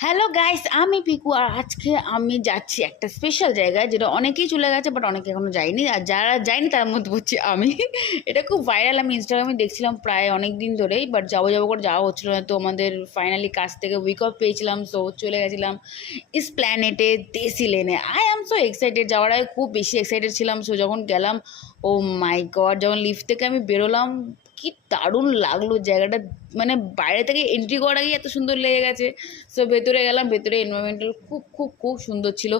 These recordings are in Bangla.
হ্যালো গাইস, আমি পিকু। আর আজকে আমি যাচ্ছি একটা স্পেশাল জায়গায়, যেটা অনেকেই চলে গেছে বাট অনেকে এখনো যায়নি। আর যারা যায়নি তার মধ্যে পড়ছি আমি। এটা খুব ভাইরাল, আমি ইনস্টাগ্রামে দেখছিলাম প্রায় অনেক দিন ধরেই, বাট যাবো যাবো করে যাওয়া হচ্ছিল না। তো আমাদের ফাইনালি কাজ থেকে উইক অফ পেয়েছিলাম, সো চলে গেছিলাম ইসপ্ল্যানেটে, দেশি লেনে। আই অ্যাম সো এক্সাইটেড, যাওয়ার আগে খুব বেশি এক্সাইটেড ছিলাম। সো যখন গেলাম, ও মাই গড, যখন লিফট থেকে আমি বেরোলাম, কি দারুণ লাগলো জায়গাটা। মানে বাইরে থেকে এন্ট্রি করার আগেই এত সুন্দর লেগে গেছে। সো ভেতরে গেলাম, ভেতরে এনভায়রনমেন্টাল খুব খুব খুব সুন্দর ছিল।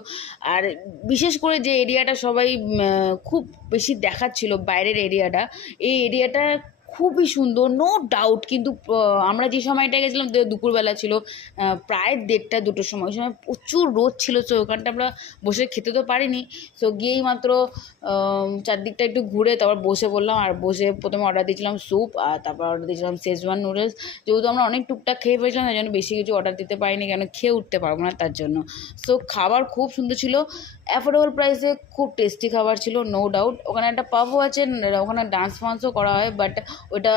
আর বিশেষ করে যে এরিয়াটা সবাই খুব বেশি দেখাচ্ছিল, বাইরের এরিয়াটা, এই এরিয়াটা খুবই সুন্দর, নো ডাউট। কিন্তু আমরা যে সময়টা গেছিলাম দুপুরবেলা ছিল, প্রায় 1:30-2টোর সময়। ওই সময় প্রচুর রোদ ছিল, সো ওখানটা আমরা বসে খেতে তো পারিনি। সো গিয়েই মাত্র চারদিকটা একটু ঘুরে তারপর বসে পড়লাম। আর বসে প্রথমে অর্ডার দিয়েছিলাম স্যুপ, আর তারপর অর্ডার দিয়েছিলাম শেজওয়ান নুডলস। যেহেতু আমরা অনেক টুকটাক খেয়ে ফেলেছিলাম, তাই জন্য বেশি কিছু অর্ডার দিতে পারিনি, কেন খেয়ে উঠতে পারবো না তার জন্য। সো খাবার খুব সুন্দর ছিল, অ্যাফোর্ডেবল প্রাইসে, খুব টেস্টি খাবার ছিল, নো ডাউট। ওখানে একটা পাবও আছে, ওখানে ডান্স ফান্সও করা হয়, বাট ওটা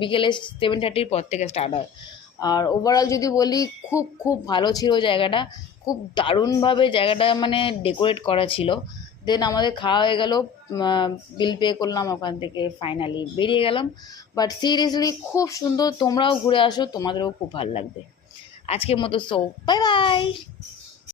বিকেলে 7:30-র পর থেকে স্টার্ট হয়। আর ওভারঅল যদি বলি, খুব খুব ভালো ছিল জায়গাটা, খুব দারুণভাবে জায়গাটা মানে ডেকোরেট করা ছিল। দেন আমাদের খাওয়া হয়ে গেল, বিল পে করলাম, ওখান থেকে ফাইনালি বেরিয়ে গেলাম। বাট সিরিয়াসলি খুব সুন্দর, তোমরাও ঘুরে আসো, তোমাদেরও খুব ভালো লাগবে। আজকের মতো সো বাই বাই।